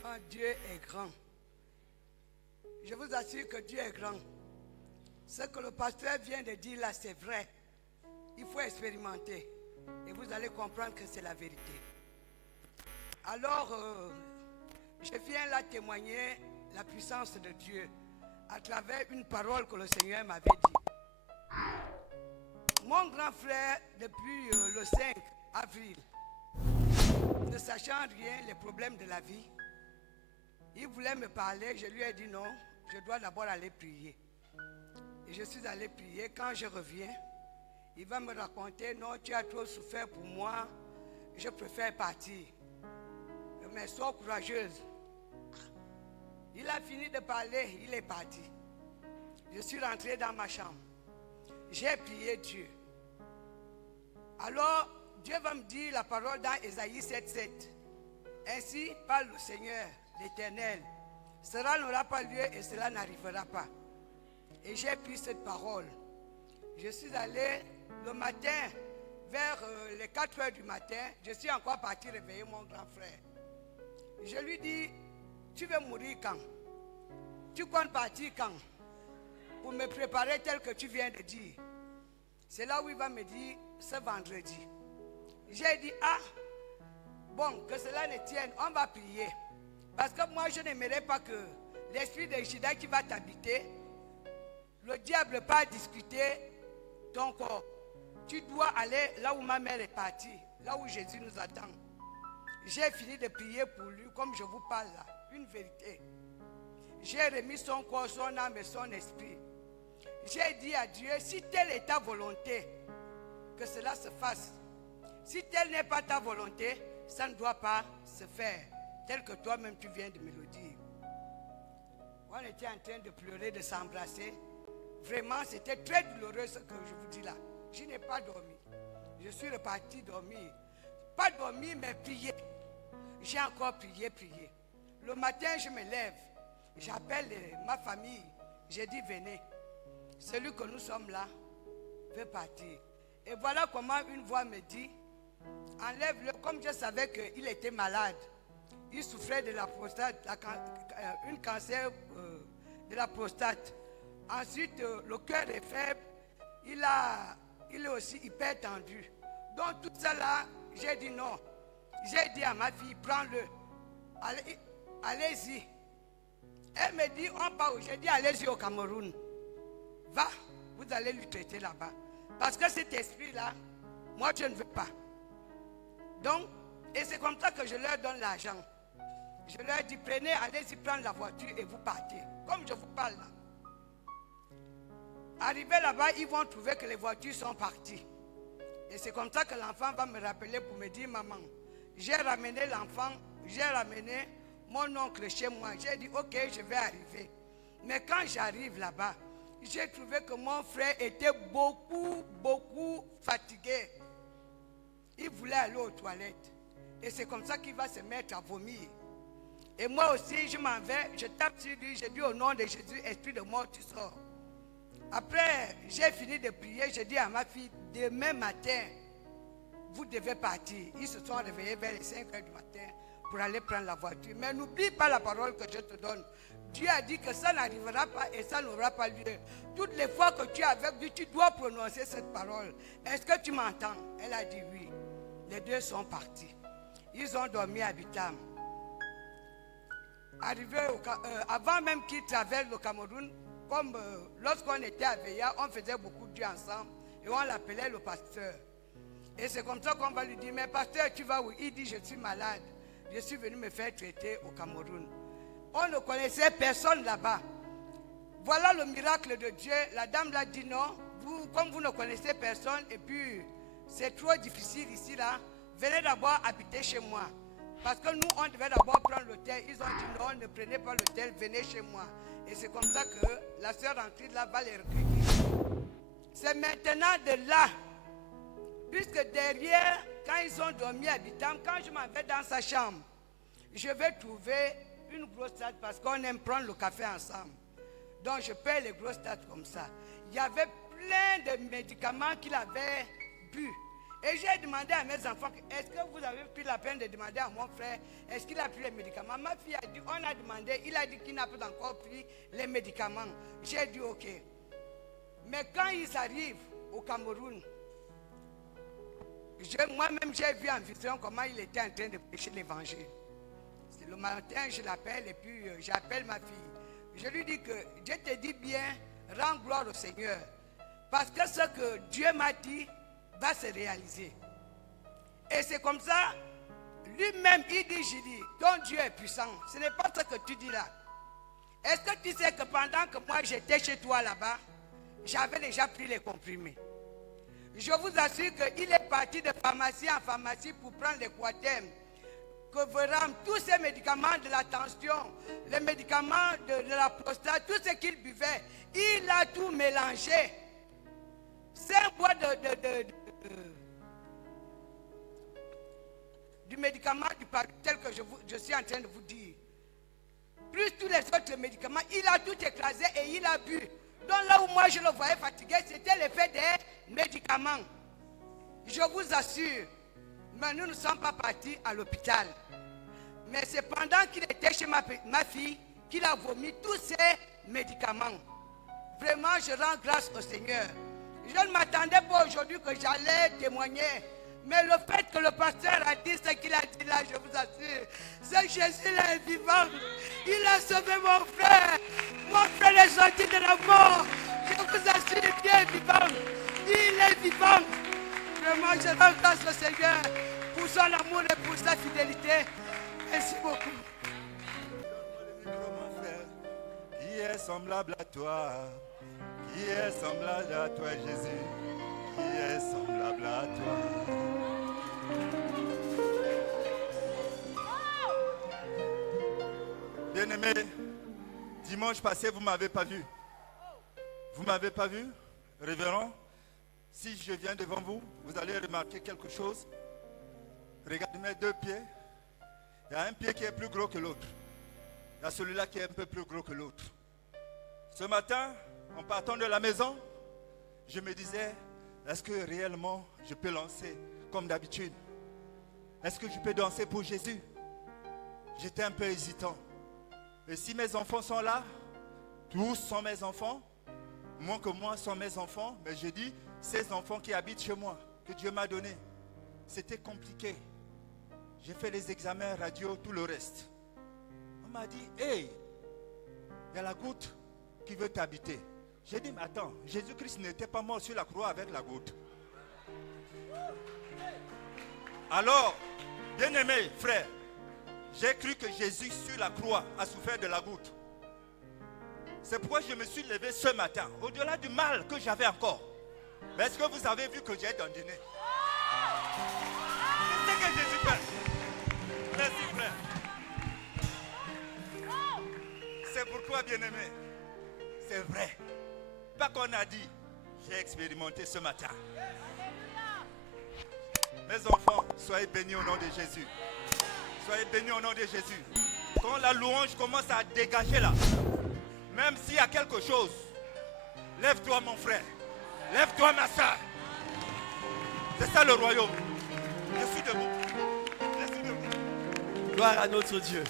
Vraiment, Dieu est grand. Je vous assure que Dieu est grand. Ce que le pasteur vient de dire là, c'est vrai. Il faut expérimenter. Et vous allez comprendre que c'est la vérité. Alors, je viens là témoigner la puissance de Dieu à travers une parole que le Seigneur m'avait dit. Mon grand frère, depuis le 5 avril, ne sachant rien, les problèmes de la vie, il voulait me parler. Je lui ai dit non, je dois d'abord aller prier. Et je suis allé prier. Quand je reviens, il va me raconter, non, tu as trop souffert pour moi, je préfère partir. Mais sois courageuse. Il a fini de parler, il est parti. Je suis rentré dans ma chambre. J'ai prié Dieu. Alors, Dieu va me dire la parole dans Ésaïe 7,7. Ainsi parle le Seigneur, l'Éternel. Cela n'aura pas lieu et cela n'arrivera pas. Et j'ai pris cette parole. Je suis allé le matin, vers les 4 heures du matin, je suis encore parti réveiller mon grand frère. Je lui dis, tu veux mourir quand? Tu comptes partir quand? Pour me préparer tel que tu viens de dire. C'est là où il va me dire, ce vendredi. J'ai dit, ah, bon, que cela ne tienne, on va prier. Parce que moi, je n'aimerais pas que l'esprit de Judas qui va t'habiter, le diable ne pas discuter ton corps. Tu dois aller là où ma mère est partie, là où Jésus nous attend. J'ai fini de prier pour lui, comme je vous parle là, une vérité. J'ai remis son corps, son âme et son esprit. J'ai dit à Dieu, si telle est ta volonté, que cela se fasse. Si telle n'est pas ta volonté, ça ne doit pas se faire, tel que toi-même tu viens de me le dire. On était en train de pleurer, de s'embrasser. Vraiment, c'était très douloureux ce que je vous dis là. Je n'ai pas dormi. Je suis reparti dormir. Pas dormir, mais prier. J'ai encore prié. Le matin, je me lève. J'appelle ma famille. J'ai dit, venez. Celui que nous sommes là veut partir. Et voilà comment une voix me dit, enlève-le. Comme je savais qu'il était malade. Il souffrait de la prostate, un cancer de la prostate. Ensuite, le cœur est faible. Il est aussi hyper tendu. Donc tout ça là, j'ai dit non. J'ai dit à ma fille, prends-le. Allez-y. Elle me dit, on part où? J'ai dit, allez-y au Cameroun. Va, vous allez lui traiter là-bas. Parce que cet esprit-là, moi je ne veux pas. Donc, et c'est comme ça que je leur donne l'argent. Je leur dis, prenez, allez-y prendre la voiture et vous partez. Comme je vous parle là. Arrivé là-bas, ils vont trouver que les voitures sont parties. Et c'est comme ça que l'enfant va me rappeler pour me dire, maman, j'ai ramené l'enfant, j'ai ramené mon oncle chez moi. J'ai dit, ok, je vais arriver. Mais quand j'arrive là-bas, j'ai trouvé que mon frère était beaucoup fatigué. Il voulait aller aux toilettes. Et c'est comme ça qu'il va se mettre à vomir. Et moi aussi, je m'en vais, je tape sur lui, je dis au nom de Jésus, esprit de mort, tu sors. Après, j'ai fini de prier, je dis à ma fille, demain matin, vous devez partir. Ils se sont réveillés vers les 5 heures du matin pour aller prendre la voiture. Mais n'oublie pas la parole que je te donne. Dieu a dit que ça n'arrivera pas et ça n'aura pas lieu. Toutes les fois que tu es avec lui, tu dois prononcer cette parole. Est-ce que tu m'entends? Elle a dit oui. Les deux sont partis. Ils ont dormi à Bitam. Avant même qu'ils traversent le Cameroun, comme lorsqu'on était à Veilla, on faisait beaucoup de Dieu ensemble et on l'appelait le pasteur. Et c'est comme ça qu'on va lui dire, mais pasteur, tu vas où? Il dit, je suis malade. Je suis venu me faire traiter au Cameroun. On ne connaissait personne là-bas. Voilà le miracle de Dieu. La dame l'a dit non, comme vous ne connaissez personne et puis c'est trop difficile ici là, venez d'abord habiter chez moi. Parce que nous, on devait d'abord prendre l'hôtel. Ils ont dit non, ne prenez pas l'hôtel, venez chez moi. Et c'est comme ça que la sœur en Christ là va les recueillir. C'est maintenant de là, puisque derrière, quand ils ont dormi à Bitam, quand je m'en vais dans sa chambre, je vais trouver une grosse tasse parce qu'on aime prendre le café ensemble. Donc je paie les grosses tasses comme ça. Il y avait plein de médicaments qu'il avait bu. Et j'ai demandé à mes enfants, est-ce que vous avez pris la peine de demander à mon frère, est-ce qu'il a pris les médicaments? Ma fille a dit, on a demandé, il a dit qu'il n'a pas encore pris les médicaments. J'ai dit, ok. Mais quand ils arrivent au Cameroun, moi-même j'ai vu en vision comment il était en train de prêcher l'évangile. Le matin, je l'appelle et puis j'appelle ma fille. Je lui dis que Dieu te dit bien, rends gloire au Seigneur. Parce que ce que Dieu m'a dit va se réaliser. Et c'est comme ça, lui-même, il dit, j'ai dit, ton Dieu est puissant. Ce n'est pas ce que tu dis là. Est-ce que tu sais que pendant que moi j'étais chez toi là-bas, j'avais déjà pris les comprimés. Je vous assure qu'il est parti de pharmacie en pharmacie pour prendre les Coatem, Coveram, tous ces médicaments de la tension, les médicaments de la prostate, tout ce qu'il buvait, il a tout mélangé. C'est un bois du médicament du papier tel que je suis en train de vous dire. Plus tous les autres médicaments, il a tout écrasé et il a bu. Donc là où moi je le voyais fatigué, c'était l'effet des médicaments. Je vous assure, mais nous ne sommes pas partis à l'hôpital. Mais c'est pendant qu'il était chez ma fille qu'il a vomi tous ces médicaments. Vraiment, je rends grâce au Seigneur. Je ne m'attendais pas aujourd'hui que j'allais témoigner. Mais le fait que le pasteur a dit ce qu'il a dit là, je vous assure, c'est Jésus là est vivant. Il a sauvé mon frère. Mon frère est sorti de la mort. Je vous assure, Dieu est vivant. Il est vivant. Vraiment, je rends grâce au Seigneur pour son amour et pour sa fidélité. Merci beaucoup. Mon frère, qui est semblable à toi? Qui est semblable à toi, Jésus? Qui est semblable à toi? Bien-aimé, dimanche passé, vous ne m'avez pas vu. Vous ne m'avez pas vu, révérend? Si je viens devant vous, vous allez remarquer quelque chose. Regardez mes deux pieds. Il y a un pied qui est plus gros que l'autre. Il y a celui-là qui est un peu plus gros que l'autre. Ce matin, en partant de la maison, je me disais, est-ce que réellement je peux lancer comme d'habitude? Est-ce que je peux danser pour Jésus? J'étais un peu hésitant. Et si mes enfants sont là, tous sont mes enfants, moins que moi sont mes enfants, mais je dis, ces enfants qui habitent chez moi, que Dieu m'a donné, c'était compliqué. J'ai fait les examens radio, tout le reste. On m'a dit, hey, il y a la goutte qui veut t'habiter. J'ai dit, mais attends, Jésus-Christ n'était pas mort sur la croix avec la goutte. Alors, bien-aimé frère, j'ai cru que Jésus sur la croix a souffert de la goutte. C'est pourquoi je me suis levé ce matin, au-delà du mal que j'avais encore. Mais est-ce que vous avez vu que j'ai dandiné? C'est ce que Jésus fait. Merci frère. C'est pourquoi, bien-aimé, c'est vrai. Pas qu'on a dit, j'ai expérimenté ce matin. Mes enfants, soyez bénis au nom de Jésus. Soyez bénis au nom de Jésus. Quand la louange commence à dégager là, même s'il y a quelque chose, lève-toi mon frère. Lève-toi ma soeur. C'est ça le royaume. Je suis debout. Je suis debout. Gloire à notre Dieu.